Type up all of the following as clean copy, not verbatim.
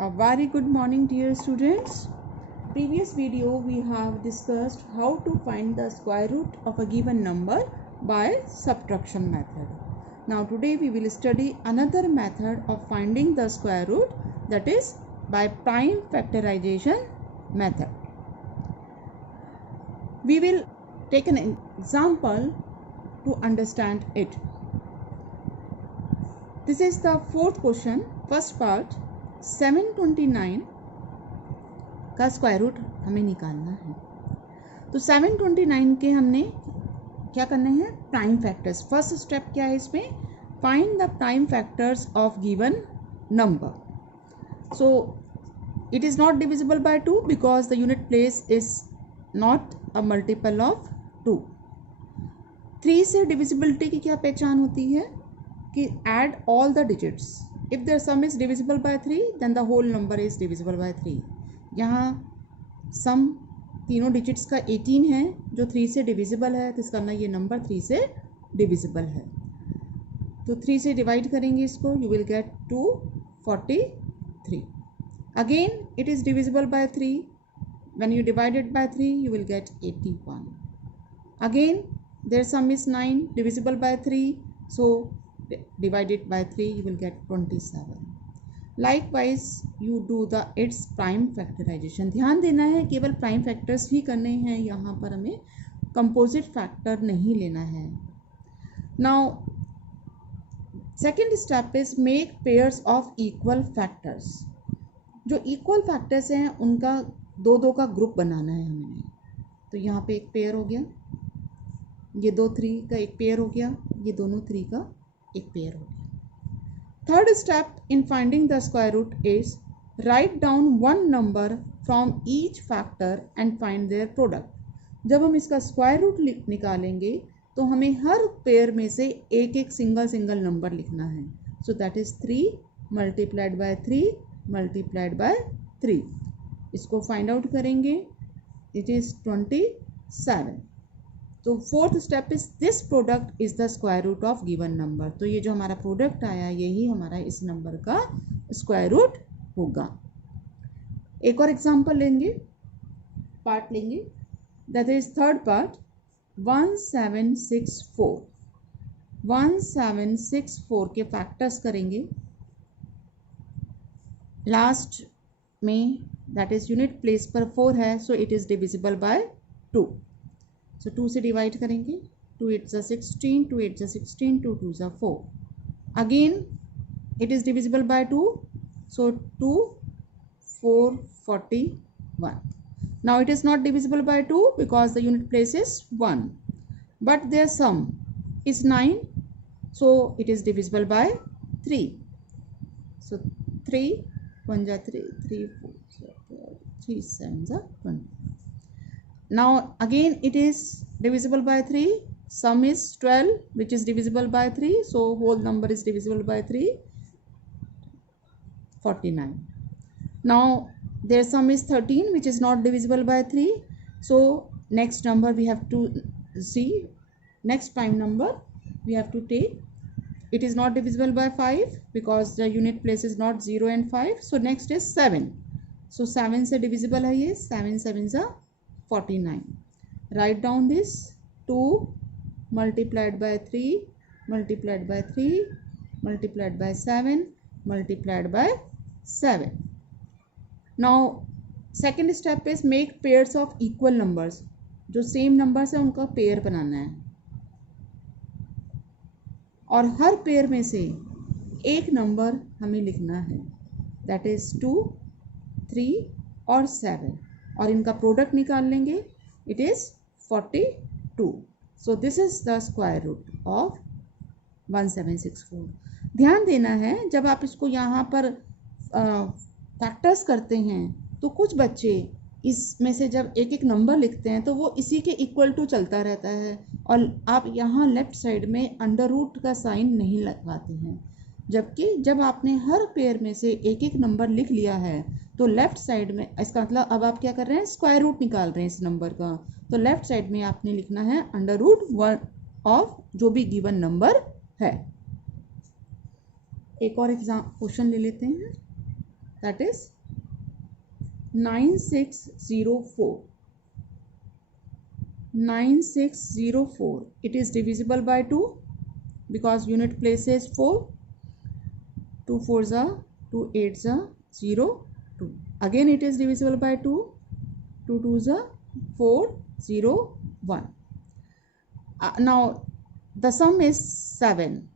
A very good morning, dear students. Previous video we have discussed how to find the square root of a given number by subtraction method. Now today we will study another method of finding the square root, that is by prime factorization method. We will take an example to understand it. This is the fourth question, first part. 729 का square root हमें निकालना है। तो 729 के हमने क्या करने हैं, प्राइम फैक्टर्स। फर्स्ट स्टेप क्या है इसमें, find the prime factors of given number. So it is not divisible by 2 because the unit place is not a multiple of 2। 3 से डिविजिबिलिटी की क्या पहचान होती है कि add all the digits. If their sum is divisible by 3, then the whole number is divisible by 3. यहाँ सम तीनों digits का 18 है जो 3 से डिविजिबल है, तो इसका मतलब ये नंबर 3 से डिविजिबल है। तो 3 से डिवाइड करेंगे इसको, you will get 243. Again it is divisible by 3. When you divide it by 3, you will get 81. Again their sum is 9, divisible by 3, so divided by 3 you will get 27. Likewise you do the its prime factorization. ध्यान देना है केवल prime factors ही करने हैं, यहाँ पर हमें composite factor नहीं लेना है। Now second step is make pairs of equal factors. जो इक्वल फैक्टर्स हैं उनका दो दो का ग्रुप बनाना है हमें। तो यहाँ पे एक पेयर हो गया, ये दो 3 का एक पेयर हो गया, ये दोनों 3 का एक पेयर हो गया। Third step in finding the square root is write down one number from each factor and find their product. जब हम इसका स्क्वायर रूट निकालेंगे तो हमें हर पेयर में से एक एक सिंगल नंबर लिखना है। So that is 3 multiplied by 3 multiplied by 3। इसको फाइंड आउट करेंगे, इट इज 27। तो fourth step is this product is the square root of given number. तो ये जो हमारा प्रोडक्ट आया यही हमारा इस नंबर का स्क्वायर रूट होगा। एक और एग्जांपल लेंगे, पार्ट लेंगे, दैट इज थर्ड पार्ट। 1764 के फैक्टर्स करेंगे लास्ट में, दैट इज यूनिट प्लेस पर 4 है, so it is divisible by 2। So 2 से डिवाइड करेंगे, 2 8 जा 16, 2 8 जा 16, 2 2 जा 4। Again it is divisible by 2, so 2 4 41। Now it is not divisible by 2 because the unit place is 1, but their sum is 9, so it is divisible by 3। So 3 1 जा 3, 3 4 3 7 जा 20। Now again it is divisible by 3, sum is 12 which is divisible by 3, so whole number is divisible by 3, 49. Now their sum is 13 which is not divisible by 3, so next number we have to see, next prime number we have to take. It is not divisible by 5 because the unit place is not 0 and 5, so next is 7. So 7 से divisible है ये, 7 7 जा 49. Write down this 2 multiplied by 3 multiplied by 3 multiplied by 7 multiplied by 7. Now second step is make pairs of equal numbers. जो same numbers है उनका pair बनाना है और हर पेयर में से एक नंबर हमें लिखना है, दैट इज 2 3 और 7, और इनका प्रोडक्ट निकाल लेंगे, it is 42। So this is the square root of 1764। ध्यान देना है जब आप इसको यहाँ पर फैक्टर्स करते हैं तो कुछ बच्चे इसमें से जब एक एक नंबर लिखते हैं तो वो इसी के इक्वल टू चलता रहता है, और आप यहाँ लेफ्ट साइड में अंडर रूट का साइन नहीं लगाते हैं। जबकि जब आपने हर पेयर में से एक एक नंबर लिख लिया है तो लेफ्ट साइड में, इसका मतलब अब आप क्या कर रहे हैं, स्क्वायर रूट निकाल रहे हैं इस नंबर का, तो लेफ्ट साइड में आपने लिखना है अंडर रूट 1 ऑफ जो भी गिवन नंबर है। एक और क्वेश्चन ले लेते हैं। that is 9604. 9604. It is divisible by 2 because unit place is 4. 2 4s are 2 8s are 0 2. Again it is divisible by 2. 2 2s are 4 0 1. Now the sum is 7.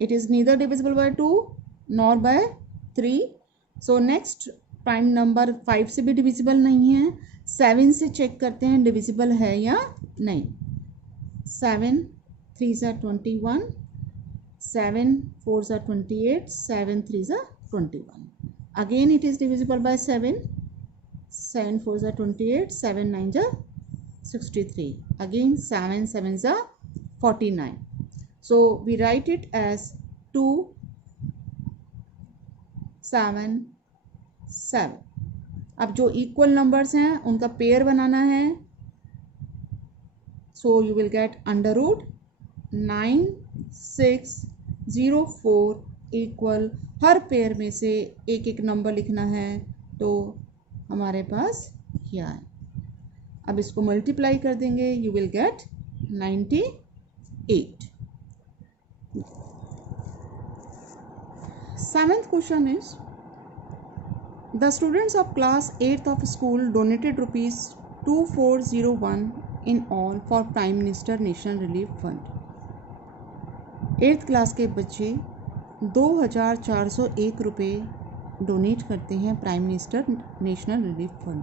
It is neither divisible by 2 nor by 3. So next prime number 5 से भी divisible नहीं है. 7 से check करते हैं divisible है या नहीं. 7 3s are 21, 7 4s are 28, 7 3s are 21. Again it is divisible by 7. 7 4s are 28, 7 9s are 63. Again 7 7s are 49. So we write it as 2 7 7. अब जो इक्वल नंबर्स हैं उनका पेयर बनाना है. So you will get under root 9604 equal, हर pair में से एक एक नंबर लिखना है. तो हमारे पास क्या है, अब इसको मल्टीप्लाई कर देंगे, you will gate 98. 7th question is, the students of class 8th of school donated rupees 2401 in all for Prime Minister National Relief Fund. 8th class के बच्चे 2401 रुपये डोनेट करते हैं prime minister national relief fund.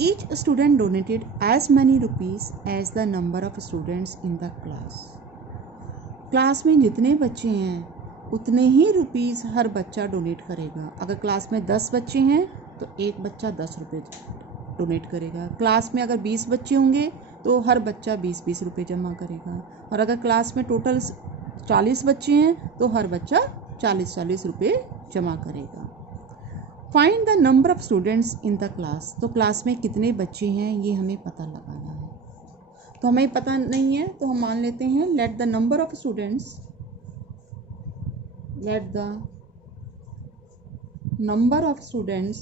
Each student donated as many rupees as the number of students in the class. Class में जितने बच्चे हैं उतने ही रुपीज़ हर बच्चा डोनेट करेगा. अगर क्लास में 10 बच्चे हैं तो एक बच्चा 10 रुपये डोनेट करेगा. क्लास में अगर 20 बच्चे होंगे तो हर बच्चा 20-20 रुपये जमा करेगा. और अगर क्लास में टोटल 40 बच्चे हैं तो हर बच्चा 40-40 रुपये जमा करेगा. Find the number of students in the class. तो क्लास में कितने बच्चे हैं ये हमें पता लगाना है. तो हमें पता नहीं है तो हम मान लेते हैं let the number of students, let the number of students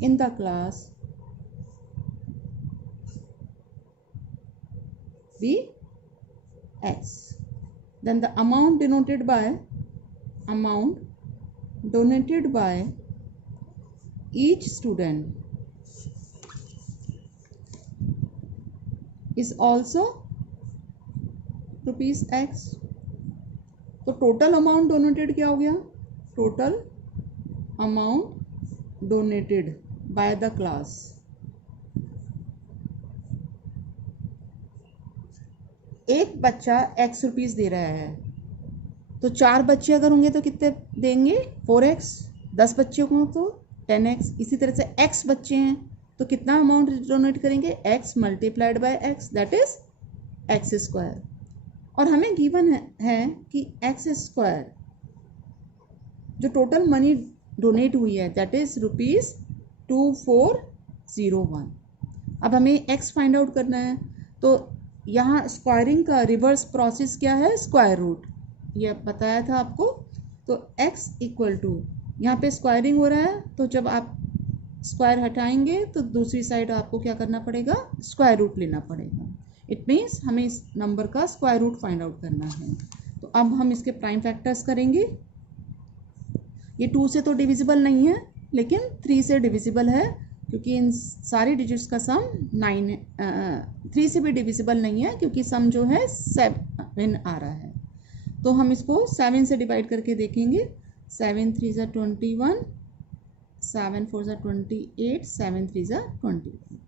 in the class be x. Then the amount denoted by donated by each student is also rupees x. तो टोटल अमाउंट डोनेटेड क्या हो गया, total amount donated by the class. एक बच्चा x rupees दे रहा है तो 4 बच्चे अगर होंगे तो कितने देंगे 4x. 10 बच्चे होंगे तो 10x. इसी तरह से x बच्चे हैं तो कितना अमाउंट डोनेट करेंगे, x multiplied by x, that is x square. और हमें गिवन है कि एक्स स्क्वायर जो टोटल मनी डोनेट हुई है दैट इज रुपीज़ 2401. अब हमें एक्स फाइंड आउट करना है. तो यहाँ स्क्वायरिंग का रिवर्स प्रोसेस क्या है, स्क्वायर रूट, ये बताया था आपको. तो एक्स इक्वल टू, यहाँ पे स्क्वायरिंग हो रहा है तो जब आप स्क्वायर हटाएंगे तो दूसरी साइड आपको क्या करना पड़ेगा, स्क्वायर रूट लेना पड़ेगा. इट मीन्स हमें इस नंबर का स्क्वायर रूट फाइंड आउट करना है. तो अब हम इसके प्राइम फैक्टर्स करेंगे. ये 2 से तो डिविजिबल नहीं है लेकिन 3 से डिविजिबल है क्योंकि इन सारी डिजिट्स का सम 9 है. 3 से भी डिविजिबल नहीं है क्योंकि सम जो है 7 आ रहा है. तो हम इसको 7 से डिवाइड करके देखेंगे. 7 3s are 21, 7 4s are 28, 7 3s are 21.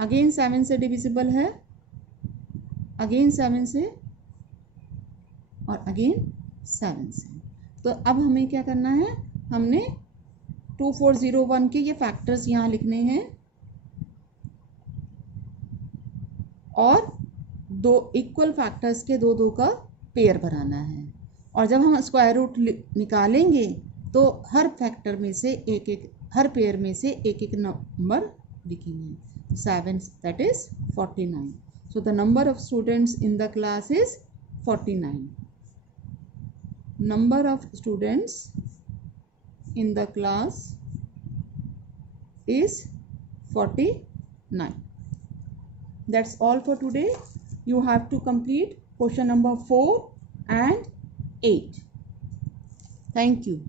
Again 7 से डिविजिबल है, अगेन 7 से और अगेन 7 से. तो अब हमें क्या करना है, हमने 2401 के ये फैक्टर्स यहाँ लिखने हैं और दो इक्वल फैक्टर्स के दो का पेयर बनाना है. और जब हम स्क्वायर रूट निकालेंगे तो हर फैक्टर में से एक एक, हर पेयर में से एक एक नंबर लिखेंगे. 7 that is 49. So the number of students in the class is 49. number of students in the class is 49. That's all for today. You have to complete question number 4 and 8. Thank you.